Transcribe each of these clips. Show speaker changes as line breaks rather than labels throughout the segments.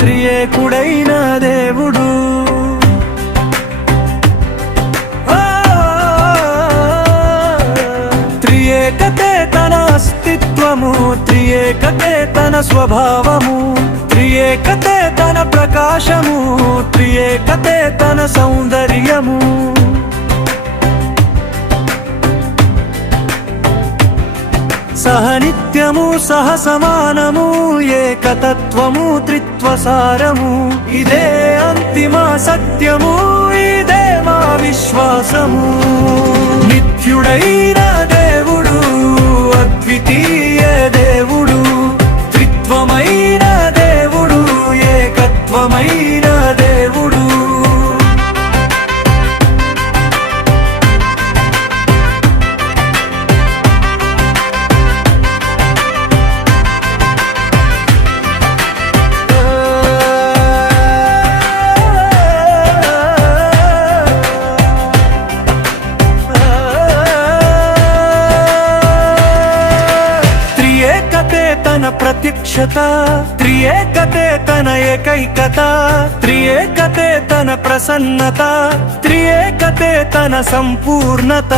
త్రియేకుడైన దేవుడు. దేవుడు త్రియేకతే తన అస్తిత్వము త్రియేకతే తన స్వభావము త్రియేకతే తన ప్రకాశము త్రియేకతే తన సౌందర్యము. సహనిత్యము సహ సమానము ఏకతత్వము త్రిత్వసారము. ఇదే అంతిమ సత్యము ఇదే మా విశ్వాసము. నిత్యుడైన దేవుడు అద్వితీయ దేవుడు త్రిత్వమైన దేవుడు ఏకత్వమైన త్రియేకతే తన ప్రత్యక్షత. త్రియేకతే తన ఏకైకత. త్రియేకతే తన ప్రసన్నత. త్రియేకతే తన సంపూర్ణత.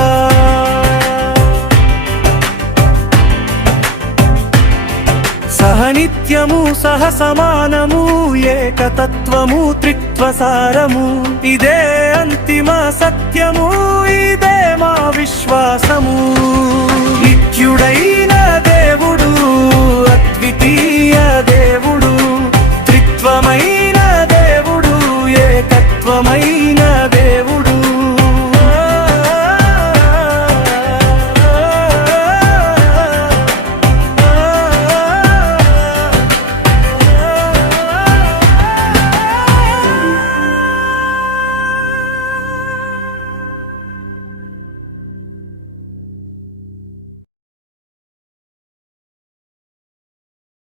సహనిత్యము సహ సమానము ఏకతత్వము త్రిత్వసారము. ఇదే అంతిమ సత్యము ఇదే మా విశ్వ సర్వమై